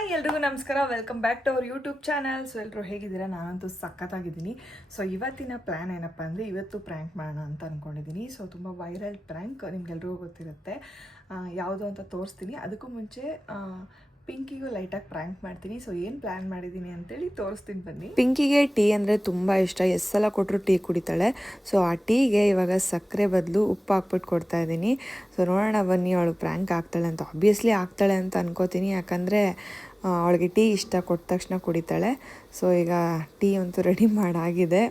Hi ಎಲ್ರಿಗೂ ನಮಸ್ಕಾರ, welcome back to our YouTube channel. So ಎಲ್ಲರೂ ಹೇಗಿದ್ದೀರಾ? ನಾನಂತೂ ಸಖತ್ತಾಗಿದ್ದೀನಿ. ಸೊ ಇವತ್ತಿನ ಪ್ಲ್ಯಾನ್ ಏನಪ್ಪ ಅಂದರೆ, ಇವತ್ತು ಪ್ರ್ಯಾಂಕ್ ಮಾಡೋಣ ಅಂತ ಅಂದ್ಕೊಂಡಿದ್ದೀನಿ. ಸೊ ತುಂಬ ವೈರಲ್ ಪ್ರ್ಯಾಂಕ್, ನಿಮ್ಗೆಲ್ರಿಗೂ ಗೊತ್ತಿರುತ್ತೆ ಯಾವುದು ಅಂತ ತೋರಿಸ್ತೀನಿ. ಅದಕ್ಕೂ ಮುಂಚೆ ಪಿಂಕಿಗೂ ಲೈಟಾಗಿ ಪ್ರ್ಯಾಂಕ್ ಮಾಡ್ತೀನಿ. ಸೊ ಏನು ಪ್ಲ್ಯಾನ್ ಮಾಡಿದ್ದೀನಿ ಅಂತೇಳಿ ತೋರಿಸ್ತೀನಿ ಬನ್ನಿ. ಪಿಂಕಿಗೆ ಟೀ ಅಂದರೆ ತುಂಬ ಇಷ್ಟ, ಎಷ್ಟು ಸಲ ಕೊಟ್ಟರು ಟೀ ಕುಡಿತಾಳೆ. ಸೊ ಆ ಟೀಗೆ ಇವಾಗ ಸಕ್ಕರೆ ಬದಲು ಉಪ್ಪು ಹಾಕ್ಬಿಟ್ಟು ಕೊಡ್ತಾ ಇದ್ದೀನಿ. ಸೊ ನೋಡೋಣ ಬನ್ನಿ ಅವಳು ಪ್ರ್ಯಾಂಕ್ ಆಗ್ತಾಳೆ ಅಂತ. ಆಬ್ವಿಯಸ್ಲಿ ಆಗ್ತಾಳೆ ಅಂತ ಅನ್ಕೋತೀನಿ, ಯಾಕಂದರೆ ಅವಳಿಗೆ ಟೀ ಇಷ್ಟ, ಕೊಟ್ಟ ತಕ್ಷಣ ಕುಡಿತಾಳೆ. ಸೊ ಈಗ ಟೀ ಅಂತೂ ರೆಡಿ ಮಾಡಾಗಿದೆ.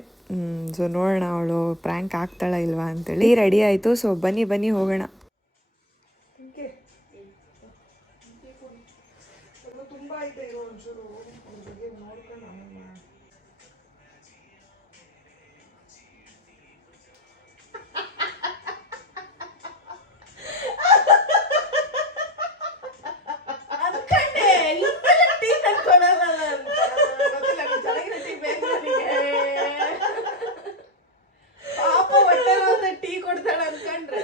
ಸೊ ನೋಡೋಣ ಅವಳು ಪ್ರ್ಯಾಂಕ್ ಆಗ್ತಾಳ ಇಲ್ವಾ ಅಂತೇಳಿ. ಟೀ ರೆಡಿ ಆಯಿತು. ಸೊ ಬನ್ನಿ ಹೋಗೋಣ. ತುಂಬ ಐತೆ ಇರೋ ಒಂಚೂರು ನೋಡ್ಕೊಂಡು ಟೀ ಕೊಡ್ತಾಳೆ ಅನ್ಕೊಂಡ್ರೆ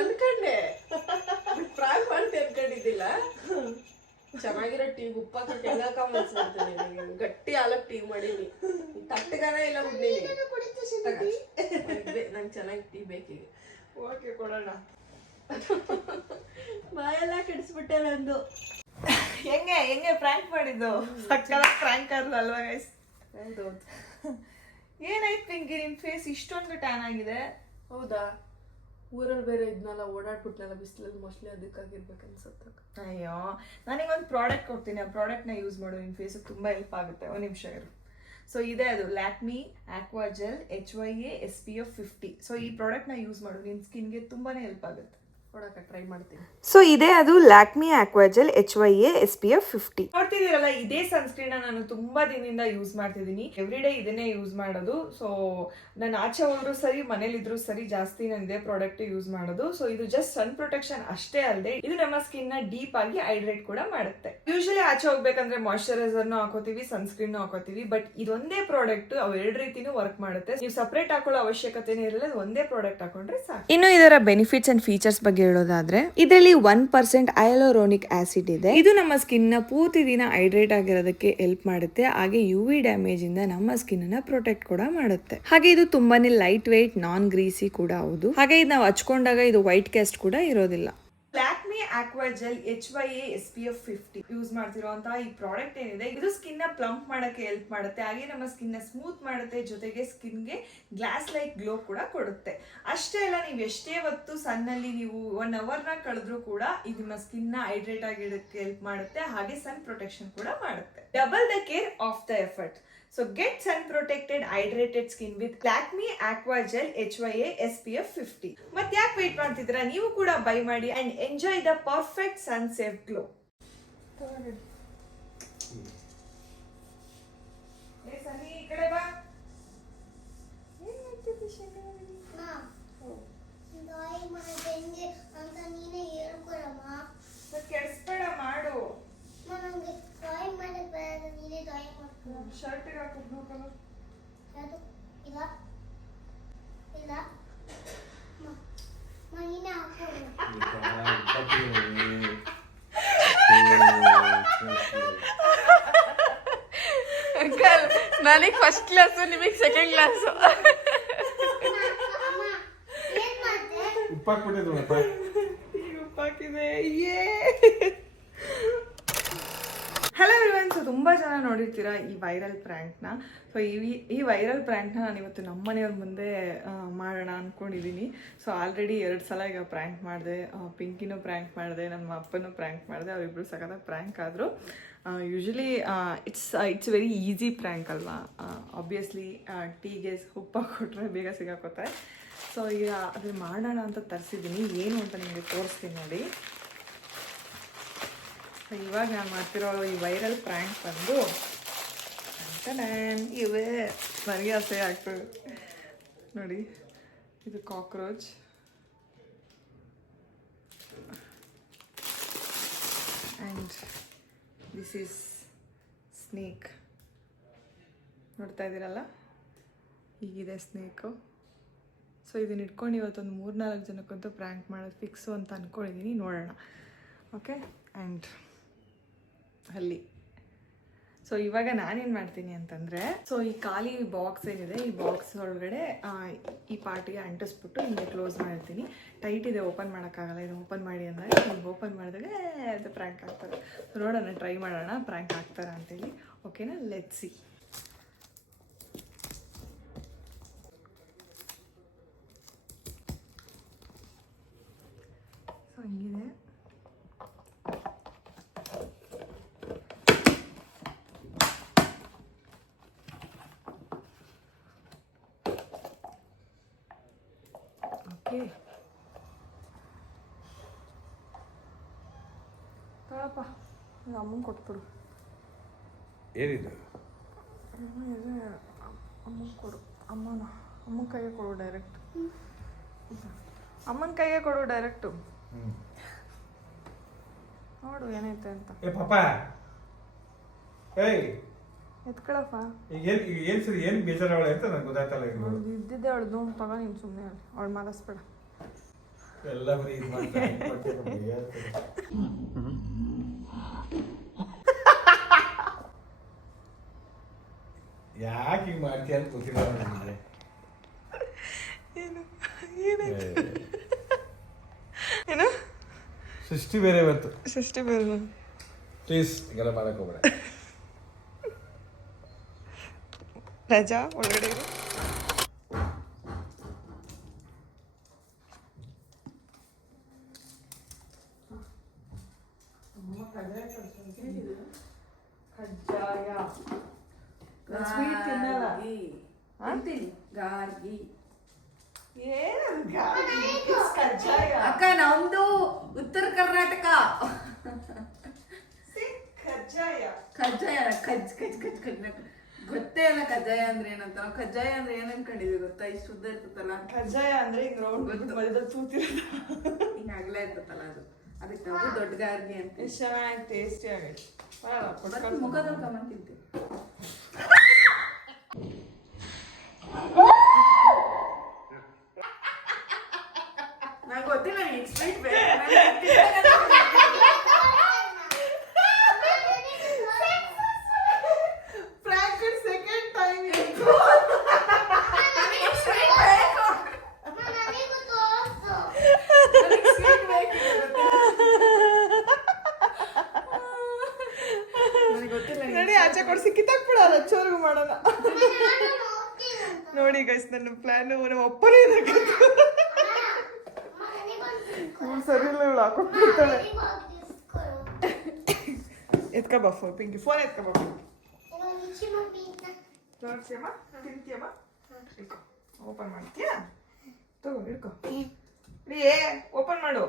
ಅನ್ಕೊಂಡೆ ಫ್ರಾಕ್ ಮಾಡ್ತಿ ಅನ್ಕೊಂಡಿದ್ದಿಲ್ಲ. ಚೆನ್ನಾಗಿರೋ ಟೀ ಉಪ್ಪ ತೆಗಾಕ ಮನ್ಸ್ಬಿಡ್ತೀನಿ. ಗಟ್ಟಿ ಹಾಲಕ್ ಟೀ ಮಾಡೀನಿ, ತಟ್ಟಗಾನ ಇಲ್ಲ ಉಡ್ತೀನಿ. ನಂಗೆ ಚೆನ್ನಾಗಿ ಟೀ ಬೇಕೀಗ. ಓಕೆ ಕೊಡೋಣ. ಬಾಯೆಲ್ಲ ಕೆಡಿಸ್ಬಿಟ್ಟೆ ನಂದು. ಹೆಂಗೆ ಪ್ರ್ಯಾಂಕ್ ಮಾಡಿದ್ದು? ಸಕ್ಕಲ ಪ್ರ್ಯಾಂಕ್ ಆದ್ಲು ಅಲ್ವಾ ಗೈಸ್? ಹೌದೌದು. ಏನಾಯ್ತು ಪಿಂಕಿ, ನಿನ್ ಫೇಸ್ ಇಷ್ಟೊಂದು ಟ್ಯಾನ್ ಆಗಿದೆ? ಹೌದಾ, ಊರಲ್ಲಿ ಬೇರೆ ಇದನ್ನೆಲ್ಲ ಓಡಾಡ್ಬಿಟ್ನಲ್ಲ ಬಿಸಿಲಲ್ಲಿ, ಮೋಸ್ಟ್ಲಿ ಅದಕ್ಕಾಗಿರ್ಬೇಕು ಅನ್ಸುತ್ತೆ. ಅಯ್ಯೋ, ನನಗೊಂದು ಪ್ರಾಡಕ್ಟ್ ಕೊಡ್ತೀನಿ, ಆ ಪ್ರಾಡಕ್ಟ್ನ ಯೂಸ್ ಮಾಡು, ನಿನ್ನ ಫೇಸಿಗೆ ತುಂಬ ಹೆಲ್ಪ್ ಆಗುತ್ತೆ. ಒಂದು ನಿಮಿಷ ಇರು. ಸೊ ಇದೆ ಅದು Lakme aqua gel HYA SPF 50. So ಈ ಪ್ರಾಡಕ್ಟ್ನ ಯೂಸ್ ಮಾಡು, ನಿನ್ನ ಸ್ಕಿನ್ಗೆ ತುಂಬಾ ಹೆಲ್ಪ್ ಆಗುತ್ತೆ. ಟ್ರೈ ಮಾಡ್ತೀನಿ. ಸೊ ಇದೇ ಅದು Lakme aqua gel HYA SPF 50. ನೋಡ್ತಿದ್ದೀರಲ್ಲ, ಇದೇ ಸನ್ಸ್ಕ್ರೀನ್ ನಾನು ತುಂಬಾ ದಿನದಿಂದ ಯೂಸ್ ಮಾಡ್ತಿದ್ದೀನಿ. ಎವ್ರಿ ಡೇ ಇದನ್ನೇ ಯೂಸ್ ಮಾಡೋದು. ಸೊ ನಾನು ಆಚೆ ಹೋದ್ರು ಸರಿ, ಮನೇಲಿದ್ರು ಸರಿ, ಜಾಸ್ತಿ ನಾನು ಇದೇ ಪ್ರಾಡಕ್ಟ್ ಯೂಸ್ ಮಾಡೋದು. ಸೊ ಇದು ಜಸ್ಟ್ ಸನ್ ಪ್ರೊಟೆಕ್ಷನ್ ಅಷ್ಟೇ ಅಲ್ಲದೆ, ಇದು ನಮ್ಮ ಸ್ಕಿನ್ ನ ಡೀಪ್ ಆಗಿ ಹೈಡ್ರೇಟ್ ಕೂಡ ಮಾಡುತ್ತೆ. ಯೂಶಲಿ ಆಚೆ ಹೋಗ್ಬೇಕಂದ್ರೆ ಮಾಯಿಶ್ಚರೈಸರ್ನು ಹಾಕೋತೀವಿ, ಸನ್ಸ್ಕ್ರೀನ್ ಹಾಕೋತೀವಿ. ಬಟ್ ಇದೊಂದೇ ಪ್ರಾಡಕ್ಟ್ ಅವೆರಡು ರೀತಿನೂ ವರ್ಕ್ ಮಾಡುತ್ತೆ. ನೀವು ಸಪರೇಟ್ ಹಾಕೊಳ್ಳೋ ಅವಶ್ಯಕತೆನೇ ಇರಲ್ಲ, ಒಂದೇ ಪ್ರಾಡಕ್ಟ್ ಹಾಕೊಂಡ್ರೆ ಸಾಕು. ಇನ್ನು ಇದರ ಬೆನಿಫಿಟ್ಸ್ ಅಂಡ್ ಫೀಚರ್ಸ್ ಬಗ್ಗೆ ಹೇಳೋದಾದ್ರೆ, ಇದರಲ್ಲಿ 1% ಹೈಲುರಾನಿಕ್ ಆಸಿಡ್ ಇದೆ. ಇದು ನಮ್ಮ ಸ್ಕಿನ್ ನ ಪೂರ್ತಿ ದಿನ ಹೈಡ್ರೇಟ್ ಆಗಿರೋದಕ್ಕೆ ಹೆಲ್ಪ್ ಮಾಡುತ್ತೆ. ಹಾಗೆ UV ಡ್ಯಾಮೇಜ್ ಇಂದ ನಮ್ಮ ಸ್ಕಿನ್ ನ ಪ್ರೊಟೆಕ್ಟ್ ಕೂಡ ಮಾಡುತ್ತೆ. ಹಾಗೆ ಇದು ತುಂಬಾನೇ ಲೈಟ್ ವೇಟ್, ನಾನ್ ಗ್ರೀಸಿ ಕೂಡ ಹೌದು. ಹಾಗೆ ಇದು ನಾವು ಹಚ್ಕೊಂಡಾಗ ಇದು ವೈಟ್ ಕ್ಯಾಸ್ಟ್ ಕೂಡ ಇರೋದಿಲ್ಲ. Lakme aqua gel HYA SPF 50 use ಮಾಡ್ತಿರುವಂತಹ ಈ ಪ್ರಾಡಕ್ಟ್ ಏನಿದೆ, ಇದು ಸ್ಕಿನ್ ನ ಪ್ಲಂಪ್ ಮಾಡಕ್ಕೆ ಹೆಲ್ಪ್ ಮಾಡುತ್ತೆ. ಹಾಗೆ ನಮ್ಮ ಸ್ಕಿನ್ ನ ಸ್ಮೂತ್ ಮಾಡುತ್ತೆ, ಜೊತೆಗೆ ಸ್ಕಿನ್ ಗೆ ಗ್ಲಾಸ್ ಲೈಕ್ ಗ್ಲೋ ಕೂಡ ಕೊಡುತ್ತೆ. ಅಷ್ಟೇ ಅಲ್ಲ, ನೀವು ಎಷ್ಟೇ ಹೊತ್ತು ಸನ್ನಲ್ಲಿ ನೀವು 1 hour ನ ಕಳೆದ್ರೂ ಕೂಡ ಇದು ನಿಮ್ಮ ಸ್ಕಿನ್ ನ ಹೈಡ್ರೇಟ್ ಆಗಿಡಕ್ಕೆ ಹೆಲ್ಪ್ ಮಾಡುತ್ತೆ. ಹಾಗೆ ಸನ್ ಪ್ರೊಟೆಕ್ಷನ್ ಕೂಡ ಮಾಡುತ್ತೆ. Double the care of the effort. So get sun protected hydrated skin with Lakme Aqua Gel HYA SPF 50. ಮತ್ತೆ ಯಾಕೆ ವೇಟ್ ಮಾಡ್ತಿದ್ದೀರಾ? ನೀವು ಕೂಡ ಬೈ ಮಾಡಿ and enjoy the perfect sun safe glow. ಏ ಸನಿ, ಈ ಕಡೆ ಬಾ. ಏನು ಮಾಡ್ತಿದ್ದೀಯ ಶನಿ? ಡ್ರಾಯಿಂಗ್ ಮಾಡಿದಂಗೆ ಅಂತ ನೀನೇ ಹೇಳ್ಕೊಡಮ್ಮ. ಕೆಡಿಸ್ಬೇಡ, ಮಾಡು. ನನಗೆ ಡ್ರಾಯಿಂಗ್ ಮಾಡಕ್ಕೆ ಬರಲ್ಲ, ನೀನೇ ಡ್ರಾಯಿಂಗ್ ಮಾಡ್ಕೊ. ಶರ್ಟಿಗೆ ಹಾಕು ಬ್ಲೂ ಕಲರ್. ಯಾವುದು? ಇಲ್ಲ ಇಲ್ಲ ನೀನೇ ಹಾಕೋದು. ಅಂಕಲ್, ನನಗೆ ಫಸ್ಟ್ ಕ್ಲಾಸು, ನಿಮಗೆ ಸೆಕೆಂಡ್ ಕ್ಲಾಸು. ಏನ್ ಮಾಡ್ದೆ? ಉಪ್ಪಾಕಿದೆ. Hello everyone. ಸೊ ತುಂಬ ಜನ ನೋಡಿರ್ತೀರಾ ಈ ವೈರಲ್ ಪ್ರ್ಯಾಂಕ್ನ. ಸೊ ಈ ವೈರಲ್ ಪ್ರ್ಯಾಂಕ್ನ ನಾನು ಇವತ್ತು ನಮ್ಮ ಮನೆಯವ್ರ ಮುಂದೆ ಮಾಡೋಣ ಅಂದ್ಕೊಂಡಿದ್ದೀನಿ. ಸೊ ಆಲ್ರೆಡಿ 2 ಸಲ ಈಗ ಪ್ರ್ಯಾಂಕ್ ಮಾಡಿದೆ. ಪಿಂಕಿನೂ ಪ್ರ್ಯಾಂಕ್ ಮಾಡಿದೆ, ನಮ್ಮ ಅಪ್ಪನೂ ಪ್ರ್ಯಾಂಕ್ ಮಾಡಿದೆ. ಅವರಿಬ್ಬರು ಸಖತ್ತಾಗಿ ಪ್ರ್ಯಾಂಕ್ ಆದರು. Usually it's very easy prank ಅಲ್ವಾ. ಆಬ್ವಿಯಸ್ಲಿ ಟೀಗೆ ಉಪ್ಪ ಕೊಟ್ಟರೆ ಬೇಗ ಸಿಗಾಕೋತಾರೆ. ಸೊ ಈಗ ಅದನ್ನು ಮಾಡೋಣ ಅಂತ ತರಿಸಿದ್ದೀನಿ. ಏನು ಅಂತ ನಿಮಗೆ ತೋರಿಸ್ತೀನಿ ನೋಡಿ. ಇವಾಗ ನಾನು ಮಾಡ್ತಿರೋ ಈ ವೈರಲ್ ಪ್ರ್ಯಾಂಕ್ ಬಂದು ಇವೇ ನನಗೆ ಆಸೆ ಆಗ್ತದೆ ನೋಡಿ. ಇದು cockroach, and this is snake. ನೋಡ್ತಾ ಇದ್ದೀರಲ್ಲ, ಹೀಗಿದೆ ಸ್ನೇಕು. ಸೊ ಇದನ್ನ ಇಟ್ಕೊಂಡು ಇವತ್ತೊಂದು 3-4 ಜನಕ್ಕಂತೂ ಪ್ರ್ಯಾಂಕ್ ಮಾಡೋದು ಫಿಕ್ಸು ಅಂತ ಅಂದ್ಕೊಂಡಿದ್ದೀನಿ, ನೋಡೋಣ. ಓಕೆ. ಆ್ಯಂಡ್ ಅಲ್ಲಿ ಸೊ ಇವಾಗ ನಾನೇನು ಮಾಡ್ತೀನಿ ಅಂತಂದರೆ, ಸೊ ಈ ಖಾಲಿ ಬಾಕ್ಸ್ ಏನಿದೆ, ಈ ಬಾಕ್ಸ್ ಒಳಗಡೆ ಈ ಪಾರ್ಟಿಗೆ ಅಂಟಿಸ್ಬಿಟ್ಟು ಹಿಂಗೆ ಕ್ಲೋಸ್ ಮಾಡಿರ್ತೀನಿ. ಟೈಟ್ ಇದೆ, ಓಪನ್ ಮಾಡೋಕ್ಕಾಗಲ್ಲ. ಇದು ಓಪನ್ ಮಾಡಿ ಅಂದಾಗ ಹಿಂಗೆ ಓಪನ್ ಮಾಡಿದಾಗ ಅದು ಪ್ರ್ಯಾಂಕ್ ಆಗ್ತದೆ. ಸೊ ನೋಡೋಣ, ಟ್ರೈ ಮಾಡೋಣ ಪ್ರ್ಯಾಂಕ್ ಆಗ್ತಾರ ಅಂತೇಳಿ. ಓಕೆನಾ, ಲೆಟ್ಸ್ ಸಿ. ಸೊ ಹಿಂಗಿದೆ. ತಗೊಳಪ್ಪ, ಅಮ್ಮಂಗೆ ಕೊಟ್ಬಿಡು. ಏನಿದು? ಅಮ್ಮಂಗೆ ಕೊಡು. ಅಮ್ಮನ ಕೈಗೆ ಕೊಡು ಡೈರೆಕ್ಟ್. ಅಮ್ಮನ ಕೈಗೆ ಕೊಡು ಡೈರೆಕ್ಟು. ನೋಡು ಏನೈತೆ ಅಂತ. ಏ ಪಾಪ, ಏಯ್ ಎತ್ಕೊಳಪ್ಪ. ಏನ್ ಸರಿ, ಏನ್ ಬೇಜಾರವಳೆ ಅಂತ ನಂಗೆ ಗೊತ್ತಾಯ್ತಲ್ಲ. ಇದ್ದಿದ್ದೆ ಅವಳು ನೋಡಿ ತಗೋ, ನೀನು ಸುಮ್ಮನೆ ಅವಳು ಮಾತಾಡ್ಸ್ಬೇಡ. ಎಲ್ಲ ಬರೀ ಇದು ಮಾಡ್ತಾರೆ. ಯಾಕೆ ಹಿಂಗೆ ಮಾಡ್ತೀಯ ಅಂತ ಗೊತ್ತಿಲ್ಲ ನನಗೆ. ಏನು ಸೃಷ್ಟಿ ಬೇರೆ ಇವತ್ತು. ಸೃಷ್ಟಿ ಬೇರೆ. ಪ್ಲೀಸ್ ಹಿಂಗೆಲ್ಲ ಮಾಡಕ್ ಹೋಗ್ಬೇಡ. ರಜಾ ಒಳಗಡೆ ಇರು. ಅಕ್ಕ ನಮ್ದು ಉತ್ತರ ಕರ್ನಾಟಕ. ಕಜ್ಜಾಯ ಗೊತ್ತೇ ಇಲ್ಲ ಕಜ್ಜಾಯ ಅಂದ್ರೆ ಏನಂತ. ನಾವು ಕಜ್ಜಾಯ ಅಂದ್ರೆ ಏನ್ ಅನ್ಕೊಂಡಿದೀವಿ ಗೊತ್ತಾ? ಇಷ್ಟು ಉದ್ದ ಇರ್ತದಲ್ಲ ಕಜ್ಜಾಯ ಅಂದ್ರೆ ಹಿಂಗ್ ರೌಂಡ್ ತೂತಿರೋದು, ಹಿಂಗ ಅಗಲ ಇರ್ತದಲ್ಲ ಅದು. ಅದಕ್ಕೆ ನಾವು ದೊಡ್ಡ ಗಾರ್ಗಿ ಅಂತ. ಎಷ್ಟು ಚೆನ್ನಾಗಿ ಟೇಸ್ಟಿ ಆಗೈತೆ. ಮುಖದಲ್ಲಿ ಕಮನ್ ತಿಂತೀವಿ. ನಂಗೆ ಗೊತ್ತಿಲ್ಲ, ಎಕ್ಸ್ಪ್ಲೈನ್ ಸೆಕೆಂಡ್ ಟೈಮ್ ನೋಡಿ, ಆಚೆ ಕೊಡ್ಸಿ ಕಿತ್ತಾಕ್ಬಿಡಲ್ಲ, ಚೋರ್ಗು ಮಾಡೋಣ. ನೋಡಿ ಗೈಸ್, ನನ್ನ ಪ್ಲಾನು ನಮ್ಮ ಅಪ್ಪನೇ ಸರಿ ಇಲ್ಲ, ಇವಳು ಹಾಕೊಂಡ್ಬಿಡ್ತಾಳೆ. ಎತ್ಕಬ ಪಿಂಕಿ, ಫೋನ್ ಎತ್ಕಬ. ತೋರಿಸಿಯಮ್ಮ, ತಿಂತೀಯಮ್ಮ? ಇಟ್ಕೊ, ಓಪನ್ ಮಾಡ್ತೀಯಾ? ತಗೋ, ಇಟ್ಕೊ. ಓಪನ್ ಮಾಡು.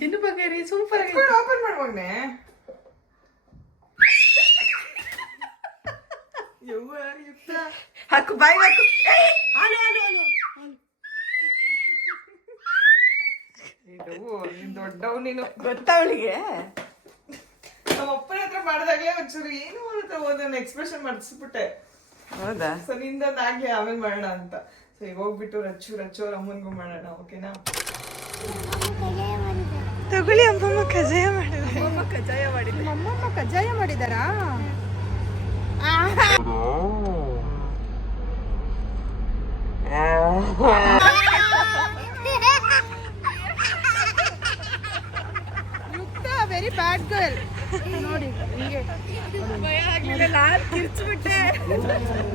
ತಿನ್ನು ಬಗ್ಗೆರಿ, ಸೂಪರ್ ಆಗಿ ಓಪನ್ ಮಾಡುವಾಗನೆ. ಹಾಕು, ಬಾಯಿ ಹಾಕು. ದೊಡ್ಡವ್ ನೀನು, ಗೊತ್ತಾ ಅವಳಿಗೆ? ನಮ್ಮ ಅಪ್ಪನ ಹತ್ರ ಮಾಡಿದಾಗ್ಲೇ ಒಂಚೂರು ಏನು ಅಂತ ಒಂದೊಂದು ಎಕ್ಸ್ಪ್ರೆಷನ್ ಮಾಡಿಸ್ಬಿಟ್ಟೆ. ಹೌದಾ? ಸೊ ನಿಂದೊಂದು ಆಗ್ಲಿ, ಆಮೇಲೆ ಮಾಡೋಣ ಅಂತ. ಸೊ ಈಗ ಹೋಗ್ಬಿಟ್ಟು ರಚ್ಚು ಅವ್ರ ಅಮ್ಮನಿಗೂ ಮಾಡೋಣ. ಓಕೆನಾ? ತಗೊಳ್ಳಿ, ಅಮ್ಮಮ್ಮ ಕಜ್ಜಾಯ ಮಾಡಿದ್ದಾರೆ. ಅಮ್ಮಮ್ಮ ಕಜ್ಜಾಯ ಮಾಡಿದ್ದಾರೆ. ಅಮ್ಮಮ್ಮ ಕಜ್ಜಾಯ ಮಾಡಿದಾರಾ? Very bad girl. ನೋಡಿ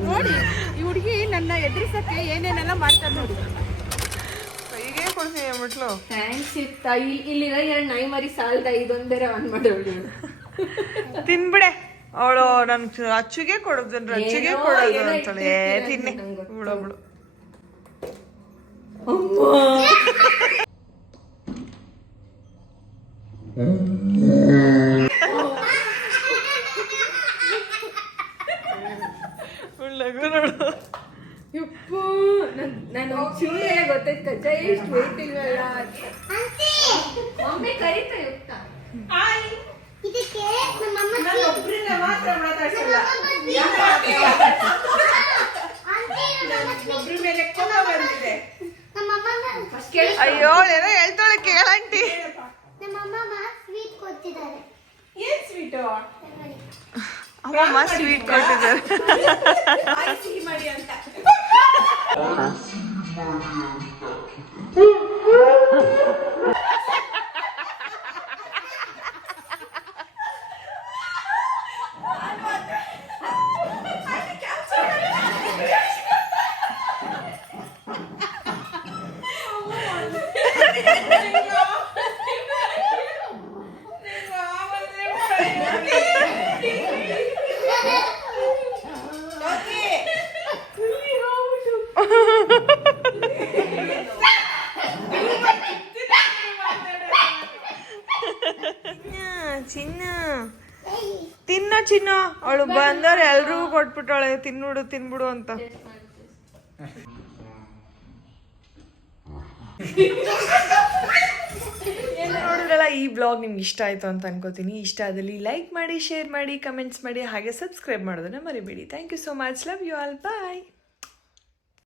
ನೋಡಿ, ಈ ಹುಡುಗಿ ನನ್ನ ಎದುರಿಸಕ್ಕೆ ಏನೇನೆಲ್ಲ ಮಾಡ್ತಾರೆ ನೋಡಿ. ಹೀಗೆ ಕೊಡ್ತೀನಿ ಅಂದ್ಬಿಟ್ಲು. ಥ್ಯಾಂಕ್ಸ್ ಇತ್ತ. ಇಲ್ಲಿರೋ 2 ನಾಯಿ ಮರಿ ಸಾಲ್ದ, ಇದೊಂದ್ ಬೇರೆ ಆನ್ ಮಾಡೋಳು. ತಿನ್ಬಿಡೆ. ಅವಳು ನನ್ ಅಚ್ಚುಗೆ ಕೊಡೋದು, ರಚ್ಚುಗೆ ಕೊಡೋದು ಅಂತಾಳೆ. ತಿನ್ನಿ ಬಿಡು. ನೋಡು, ಯಪ್ಪು, ನಾನು ಚೂಳೆ ಗೊತ್ತೈತೆ ಕಜ್ಜಾಯ ಎಷ್ಟು ವೆಯ್ಟ್ ಇಲ್ವಲ್ಲ. ಮಮ್ಮಿ ಕರೀತಾ ಯುಕ್ತ. ಇದಕ್ಕೆ ನಮ್ಮಮ್ಮ ಒಬ್ರನ್ನ ಮಾತ್ರ ಮಾತಾಡ್ಸಲ್ಲ, ಒಬ್ರ ಮೇಲೆ ಕೋಪ ಬಂದಿದೆ. ನಮ್ಮಮ್ಮ ಅಯ್ಯೋ ಏನೋ ಹೇಳ್ತಾಳೆ ಕೇಳಂಟಿ. ನಮ್ಮಮ್ಮ ಸ್ವೀಟ್ ಕೊಡ್ತಿದ್ದಾರೆ. ಏನ್ ಸ್ವೀಟು? ಅಮ್ಮಮ್ಮ ಸ್ವೀಟ್ ಕೊಟ್ಟಿದ್ದಾರೆ. ಸಿಹಿ ಮಾಡಿ ಅಂತ. ಚಿನ್ನ ತಿನ್ನೋ ಚಿನ್ನ, ಅವಳು ಬಂದವ್ರು ಎಲ್ರಿಗೂ ಕೊಟ್ಬಿಟ್ಟವಳೆ ತಿನ್ಬಿಡು ಅಂತ. ನೋಡಿದ್ರಲ್ಲ, ಈ ಬ್ಲಾಗ್ ನಿಮ್ಗೆ ಇಷ್ಟ ಆಯ್ತು ಅಂತ ಅನ್ಕೋತೀನಿ. ಇಷ್ಟ ಆದಲ್ಲಿ ಲೈಕ್ ಮಾಡಿ, ಶೇರ್ ಮಾಡಿ, ಕಮೆಂಟ್ಸ್ ಮಾಡಿ, ಹಾಗೆ ಸಬ್ಸ್ಕ್ರೈಬ್ ಮಾಡೋದನ್ನ ಮರಿಬೇಡಿ. Thank you so much. Love you all. Bye.